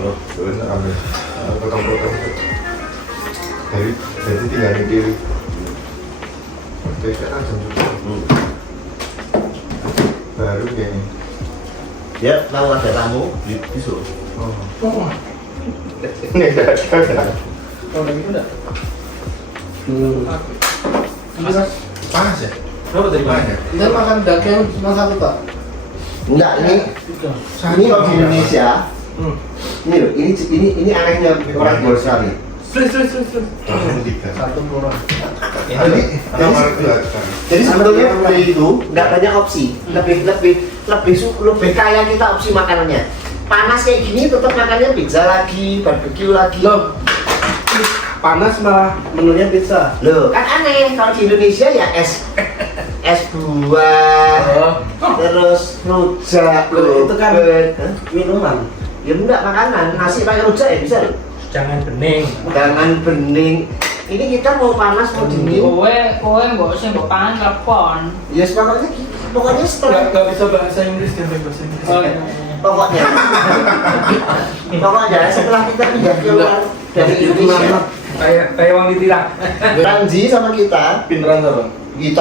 Oh, terus ambil potong-potong. Jadi tinggal di beda aja juga. Baru kayaknya. Ya, tahu ada tamu di bisu. Oh. Ini ada. Kalau udah gitu enggak? Panas ya? Berapa tadi Panas ya? Kita makan daging cuma satu pak. Enggak, ini kalau di Indonesia. Ini loh, ini anehnya orang di Australia. Satu kurang. Jadi sebetulnya itu nggak banyak opsi, lebih kaya kita opsi makanannya. Panas kayak gini tetap makannya pizza lagi, barbecue lagi. Loh, panas malah menunya pizza. Loh, kan aneh kalau di Indonesia ya es buah, terus rujak. Loh, itu kan Hah? minuman. Ya enggak makanan, nasi pakai rujak ya bisa loh. Jangan bening. Jangan bening. Ini kita mau panas mau dingin. Kowe mbok sing mbok pangan telepon. Ya pokoknya gitu. Pokoknya setelah Nggak bisa bahasa Inggris, jangan bahasa Inggris. Oh iya. pokoknya setelah kita pindah keluar dari Indonesia, Kayak uang ditilang. Ranji sama kita Pinteran apa?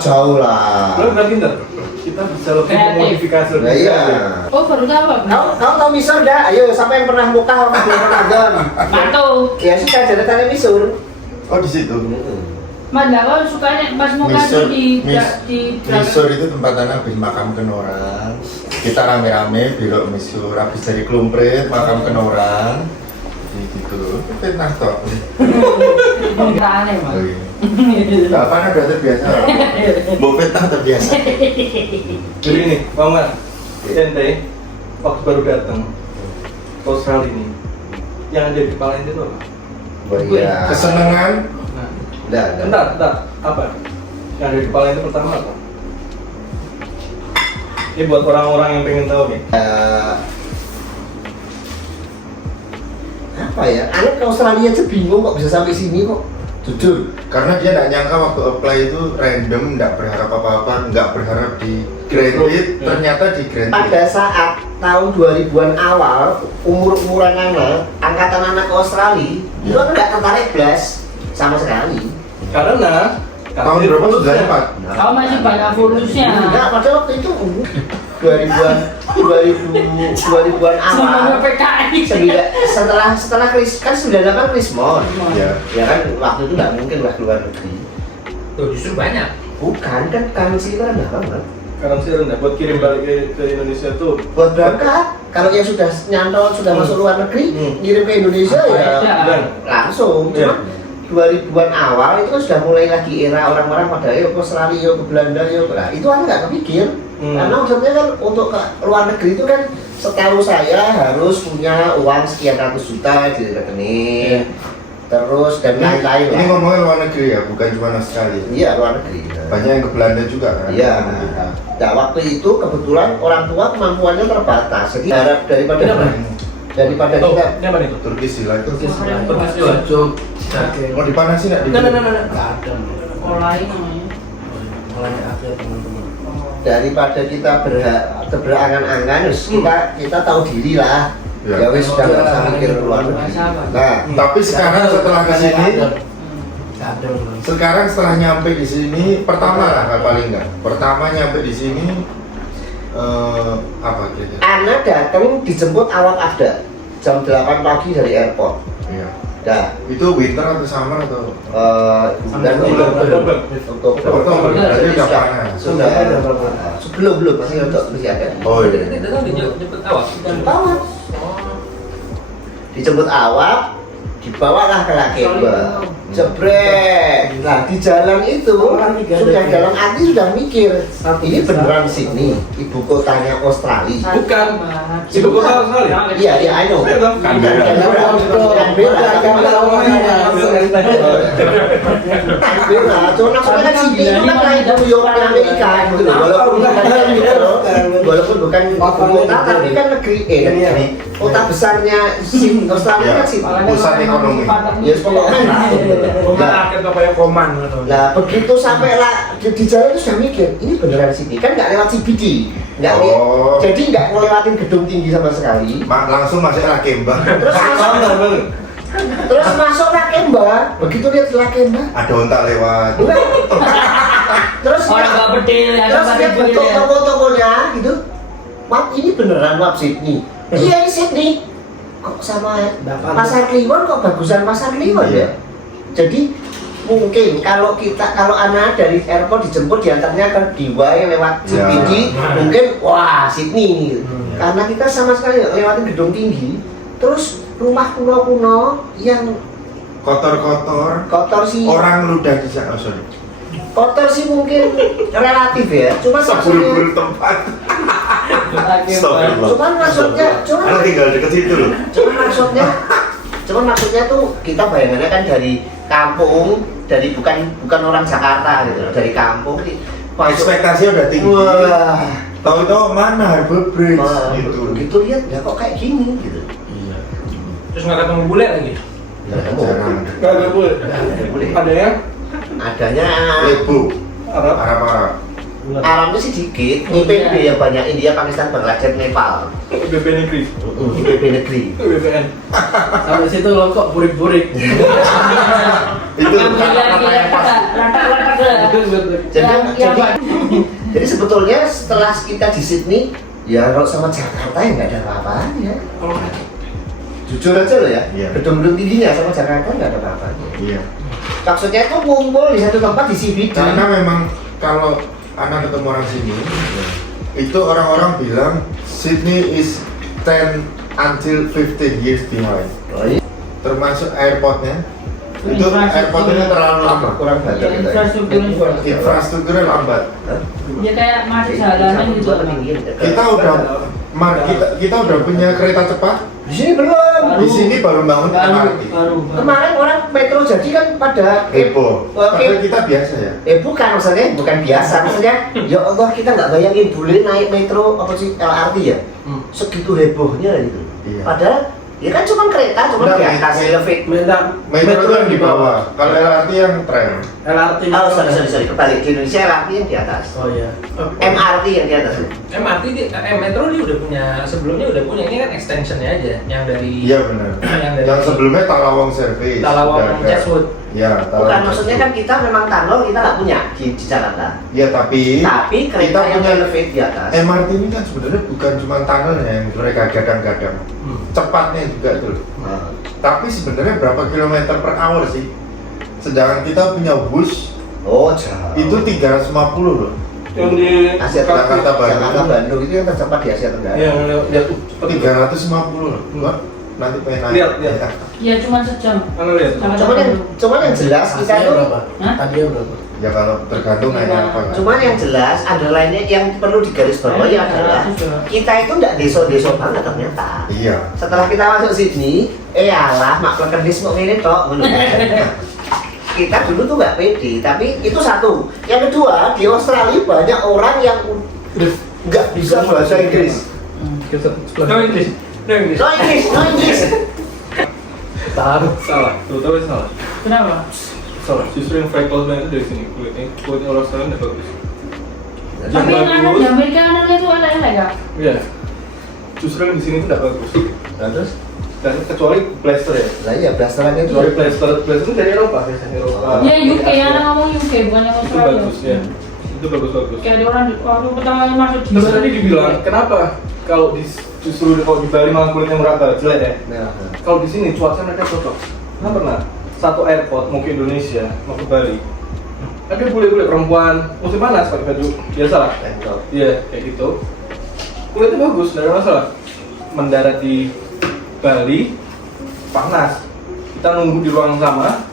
jauh lah. Lo udah pinter. Kita bisa lebih Kreatif. memodifikasi. Nah, iya. Oh baru tahu Bang. Kau tahu misur dah? Ayo, siapa yang pernah muka orang belum pernah don? Matu. Ya sudah, jadi tanya misur. Oh di situ. Mas lah kau sukanya pas mau Misur, kasih di misur itu tempatan habis makamkan orang. Kita rame-rame belok misur, habis dari Klumprit makamkan orang. Gitu. Fitnah toh. aneh Mas. Oh, iya. Gak apa udah terbiasa. Mau fitnah terbiasa. Jadi ini, mau nggak? Ente waktu baru datang ke Australia ini, yang ada di kepala ente itu apa? Oh iya. Kesenangan. Nah, Enggak. bentar, apa? Yang ada di kepala ente pertama apa? Ini buat orang-orang yang pengen tahu nih. Apa ya? Anak ke Australia aja bingung kok bisa sampai sini kok. Jujur, karena dia tidak nyangka waktu apply itu random, tidak berharap apa-apa, nggak berharap di granted, ternyata di granted. Pada saat tahun 2000-an awal, umuran anak, angkatan anak ke Australia, itu kan nggak tertarik belas sama sekali. Karena Tahun berapa tuh? 94? Kau masih banyak fulusnya. Enggak, pada waktu itu 2000-an 2000-an Semuanya awal. PKI. Setelah kan 98 Krismon. Ya. Ya kan waktu itu nggak mungkin lah keluar negeri. tuh justru banyak. Bukan kan currency itu rendah banget. Currency rendah buat kirim balik ke Indonesia tuh. Buat berangkat, kalau yang sudah nyantol sudah masuk luar negeri, ngirim ke Indonesia ya Dan langsung. Cuma 2000-an awal itu kan sudah mulai lagi era orang-orang pada yuk ke Australia, yuk ke Belanda, yuk. Nah, itu kan nggak kepikir. Karena maksudnya kan untuk ke luar negeri itu kan setahu saya harus punya uang sekian ratus juta di rekening. Terus dan lain-lain Ini lah. ngomongnya luar negeri ya, bukan cuma Australia. Iya, luar negeri. Banyak yang ke Belanda juga kan? Iya. Nah, waktu itu kebetulan orang tua kemampuannya terbatas. Jadi harap daripada kita ini apa nih? Turki sila itu. Sujuk, daging. Mau dipanasin nggak? Nah. Nggak ada. Olai namanya. Mulai ada teman-teman. daripada kita berangan-angan, kita tahu diri lah. Ya. Ya wis sudah nggak usah mikir luar negeri. Nah, Tapi sekarang setelah ke sini, Nggak ada. sekarang setelah nyampe di sini, pertama lah paling nggak. Pertama nyampe di sini, apa kira-kira? Ana datang dijemput awak ada jam 8 pagi dari airport. Iya. Nah, Itu winter atau summer atau? bulan Oktober. Oktober, berarti udah panas. Sudah. Belum masih untuk masih ada. Oh iya. Dijemput awak. Awak. Dijemput awak, dibawalah ke Lakemba. Jebret. Nah, di jalan itu sudah dalam hati sudah mikir, ini beneran Sydney, ibu kotanya Australia. Bukan. Ibu kota Australia. Iya, I know. Canberra. Canberra, cuma maksudnya kan Sydney itu kan lain New York Amerika gitu loh. Walaupun bukan kota, tapi kan negeri. Kota besarnya Australia kan Sydney. Pusat ekonomi. Ya pokoknya Koman akhir kayak koman gitu. Lah begitu sampai lah di jalan itu sudah mikir, ini beneran Sydney kan nggak lewat CBD, nggak Oh. jadi nggak ngelewatin gedung tinggi sama sekali. Langsung masuk Lakemba. Terus masuk Lakemba, begitu lihat Lakemba, Ada onta lewat. terus Orang gak bedil, ada terus lihat bedil bentuk ya. toko-tokonya gitu. Map ini beneran map Sydney. Iya ini Sydney. Kok sama Pasar Kliwon kok bagusan Pasar Kliwon Iya. ya? Jadi mungkin kalau anak dari airport dijemput diantarnya ke Diwai lewat Ya. CBD, mungkin wah Sydney ini. Karena kita sama sekali nggak lewatin gedung tinggi, terus rumah kuno-kuno yang Kotor-kotor. kotor sih. Orang ludah di sana. Oh, sorry. Kotor sih mungkin relatif ya. Cuma Seburu-buru maksudnya, tempat. cuman maksudnya, Anak tinggal deket situ loh. cuman maksudnya tuh kita bayangannya kan dari kampung, dari bukan orang Jakarta gitu, dari kampung. Ekspektasinya udah tinggi. Wah, Tahu-tahu mana Harbour Bridge wah, gitu. begitu lihat ya kok kayak gini gitu. Iya. Terus nggak ketemu bule lagi. Jarang. Nggak ada boleh. Boleh. Ada yang Adanya Lebu. Arab. Arab-Arab. Arabnya sih dikit, IPB ya banyak, India, Pakistan, Bangladesh, Nepal. BP negeri. IPB negeri. BPN. Sampai situ lo kok burik-burik. Itu kata-kata yang pas. Jadi sebetulnya setelah kita di Sydney, ya kalau sama Jakarta ya nggak ada apa-apanya. Jujur aja loh ya, Iya. gedung-gedung tingginya sama Jakarta nggak ada apa-apanya. Iya. Maksudnya itu ngumpul di satu tempat di CBD. Karena memang kalau anak ketemu orang sini, itu orang-orang bilang Sydney is 10 until 15 years behind. Oh, iya. Termasuk airportnya. Itu Infrastruktur. airportnya terlalu lama. Kurang banyak kita. Infrastrukturnya lambat. Ya kayak masuk jalanan gitu. Kita udah punya kereta cepat. Di sini belum. Di sini baru bangun MRT. Kemarin orang metro jadi kan pada Heboh. Padahal kita biasa ya. bukan maksudnya bukan biasa maksudnya ya Allah kita nggak bayangin boleh naik metro apa sih LRT ya segitu hebohnya gitu. Iya. Padahal ya kan cuma kereta cuma di atas elevator. Metro yang di bawah. Kalau LRT yang tram. LRT. Oh sorry kebalik di Indonesia LRT yang di atas. Oh iya. MRT yang di atas. MRT Metro dia udah punya, sebelumnya udah punya, ini kan extensionnya aja yang dari Iya benar. yang dari Yang sebelumnya Talawang Service. Talawang Udah ada. Chatswood. Ya, Bukan Talawang maksudnya kan kita memang tunnel kita nggak punya di Jakarta. Ya tapi Tapi kereta yang punya elevate di atas. MRT ini kan sebenarnya bukan cuma tunnelnya yang mereka gadang-gadang. Cepatnya juga itu. loh. Nah, Tapi sebenarnya berapa kilometer per hour sih? Sedangkan kita punya bus oh jauh. itu 350 loh. Yang di Asia Jakarta Bandung. Jakarta Bandung itu yang tercepat di Asia Tenggara. yang lihat tuh. 350 loh. Gua nanti pengen nanya. Lihat. Ya cuma sejam. Mana lihat? Cuman yang jelas kita Tadi tuh berapa? Hah? Tadi berapa? Ya kalau tergantung nanya apa. kan. cuman yang jelas underline-nya yang perlu digarisbawahi adalah kita itu nggak deso-deso banget ternyata. Iya. Setelah kita masuk Sydney, alah mak plekenis mau ngene tok ngono. Kita dulu tuh nggak pede, tapi itu satu. Yang kedua, di Australia banyak orang yang nggak bisa bahasa Inggris. No English. No English. No English, no English. Salah. Tahu salah. Kenapa? Salah. Justru yang fake cloud itu dari sini. Kulitnya orang Australia udah bagus. Tapi yang ada di Amerika ada itu elek-elek ya. Iya. Justru yang di sini itu udah bagus. Nah, terus? Dan kecuali blaster ya. Lah iya, blasterannya itu Kecuali blaster itu dari Eropa biasanya. Eropa. Ya UK, ada ngomong UK bukan yang Itu Australia. bagus ya. Itu bagus. Kayak ada orang waktu pertama kali masuk Terus tadi dibilang kenapa kalau justru kalau di Bali malah kulitnya merata jelek ya? Nah, Kalau di sini cuaca mereka cocok. Nggak pernah satu airport mau ke Indonesia mau ke Bali. Ada bule-bule perempuan musim panas pakai baju biasa lah. enggak. Iya kayak gitu. Kulitnya bagus, nggak ada masalah. Mendarat di Bali panas. Kita nunggu di ruang sama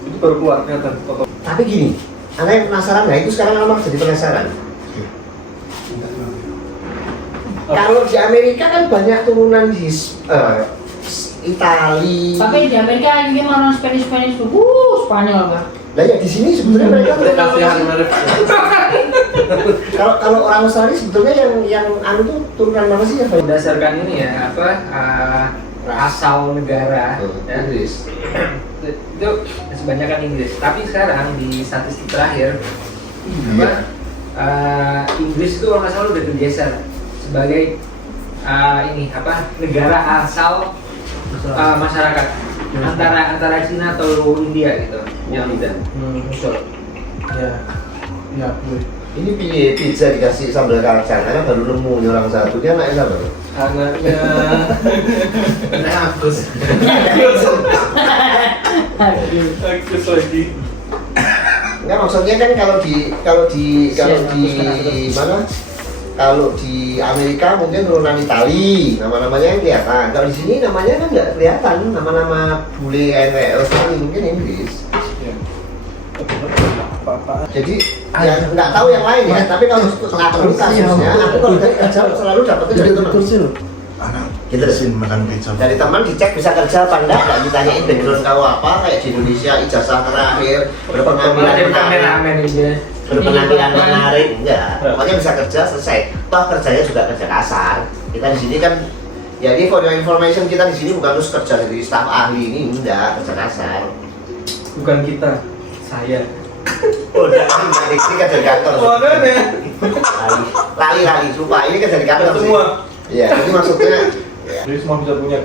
itu baru keluar kelihatan foto. Tapi gini, Anda yang penasaran, nah itu sekarang Anda jadi penasaran. Kalau di Amerika kan banyak turunan di Itali. Tapi di Amerika ini orang Spanish tuh, Spanyol kan. Lah ya di sini sebetulnya mereka Kasihan mereka. kalau orang Australia sebetulnya yang anu tuh turunan mana sih ya? Berdasarkan ini ya, asal negara ya. Inggris. itu kebanyakan Inggris. Tapi sekarang di statistik terakhir apa, Inggris itu kalau nggak salah udah bergeser sebagai ini apa negara asal masyarakat antara Cina atau India gitu yang tidak muncul. Ya, gue. Ini pilih pizza dikasih sambal kacang, karena baru nemu nih orang satu, dia anaknya siapa? Anaknya Agus. Agus lagi. Enggak, maksudnya kan kalau di mana? Kalau di Amerika mungkin turunan Itali, nama-namanya yang kelihatan. Kalau di sini namanya kan nggak kelihatan, nama-nama bule kayak Australia mungkin Inggris. Apa-apa. Jadi ya nggak tahu yang lain ya, tapi kalau aku kasusnya, aku kalau dari kerja selalu dapetnya dari teman. Anak Gitu. izin makan pizza. Dari teman dicek bisa kerja apa enggak, nggak ditanyain background kau apa, kayak di Indonesia ijazah terakhir, berpenampilan menarik, kameramen aja. berpenampilan menarik, enggak. Pokoknya bisa kerja selesai. Toh kerjanya juga kerja kasar. Kita di sini kan, jadi for your information kita di sini bukan terus kerja jadi staf ahli ini, enggak, kerja kasar. Bukan kita, saya. Udah, ini kerja di kantor. Makanya. Lali, lupa. Ini kerja di kantor sih. Semua. Iya, ini maksudnya Jadi semua bisa punya.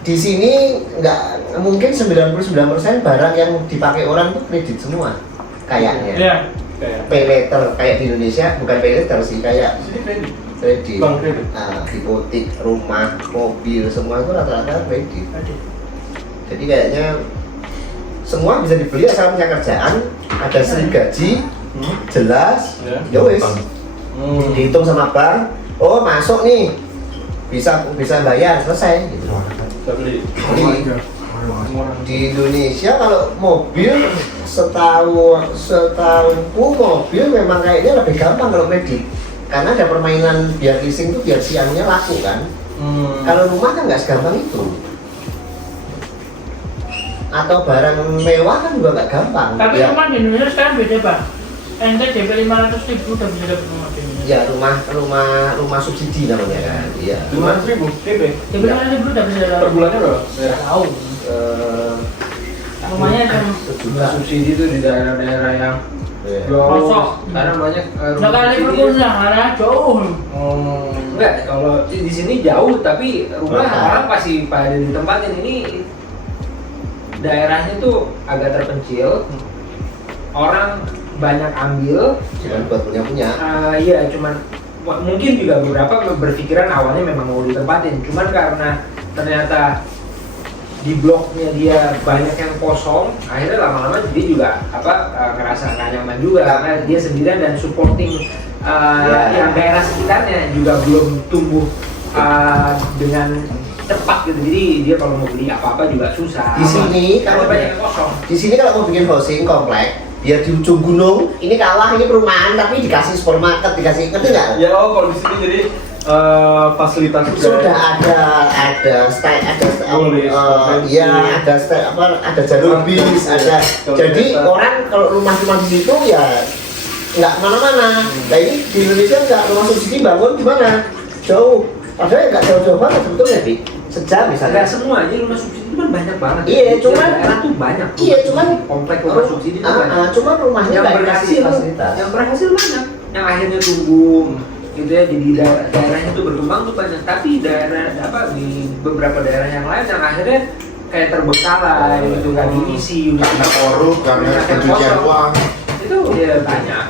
di sini nggak mungkin 99% barang yang dipakai orang tuh kredit semua kayaknya. Iya. Kayak. Pay later kayak di Indonesia bukan pay later sih, kayak Sini kredit. kredit. Bank kredit. Hipotek, rumah, mobil semua itu rata-rata kredit. Jadi kayaknya semua bisa dibeli asal punya kerjaan, ada slip gaji, jelas, Ya. ya wes. Dihitung sama bank, oh masuk nih, bisa bayar, selesai gitu. Bisa beli. Beli. Semua orang. Di Indonesia kalau mobil setahuku mobil memang kayaknya lebih gampang kalau kredit, karena ada permainan biar leasing tuh biar siangnya laku kan. Kalau rumah kan nggak segampang itu, atau barang mewah kan juga nggak gampang. Tapi Ya. rumah di Indonesia sekarang beda, Pak. Ente DP 500.000 udah bisa dapat rumah di Indonesia. Ya rumah subsidi namanya kan. Iya. 500.000 DP. DP 500.000 udah bisa Per dapat. bulannya berapa? Tahu. Rumahnya kan sejuta. Subsidi itu di daerah-daerah yang Iya. Kosong. karena banyak Udah kali Liverpool yang arah jauh. enggak, kalau di sini jauh tapi rumah Mahal. orang pasti pada ditempatin. Ini daerahnya tuh agak terpencil, orang banyak ambil. Cuman buat punya. Iya, cuman mungkin juga beberapa berpikiran awalnya memang mau ditempatin, cuman karena ternyata di bloknya dia banyak yang kosong, akhirnya lama-lama dia juga ngerasa nggak nyaman juga karena dia sendirian dan supporting yang daerah sekitarnya juga belum tumbuh dengan cepat gitu, jadi dia kalau mau beli apa-apa juga susah. Di sini karena kalau banyak yang kosong. Di sini kalau mau bikin housing komplek, biar di ujung gunung, ini kalah, ini perumahan tapi dikasih supermarket, dikasih, ngerti nggak? Ya, kalau di sini jadi fasilitas Sudah ada style, Tulis, konvensi. ada jalur bis, ada. Jadi orang kalau rumah cuma di situ ya nggak kemana-mana. Nah ini di Indonesia nggak, rumah subsidi bangun di mana? Jauh. Padahal nggak jauh-jauh banget sebetulnya, Bi. Sejam misalnya. Nggak semua aja rumah subsidi itu kan banyak banget. Iya, Di cuman- daerah tuh banyak. Iya, cuman komplek rumah subsidi itu banyak. cuman rumahnya Yang nggak berhasil, dikasih fasilitas. yang berhasil banyak. Yang akhirnya tumbuh, gitu ya. Jadi daerahnya tuh berkembang tuh banyak. Tapi di beberapa daerah yang lain yang akhirnya kayak terbengkalai gitu, nggak diisi, udah Karena korup, karena banyak yang pencucian kosong. uang. Itu ya banyak.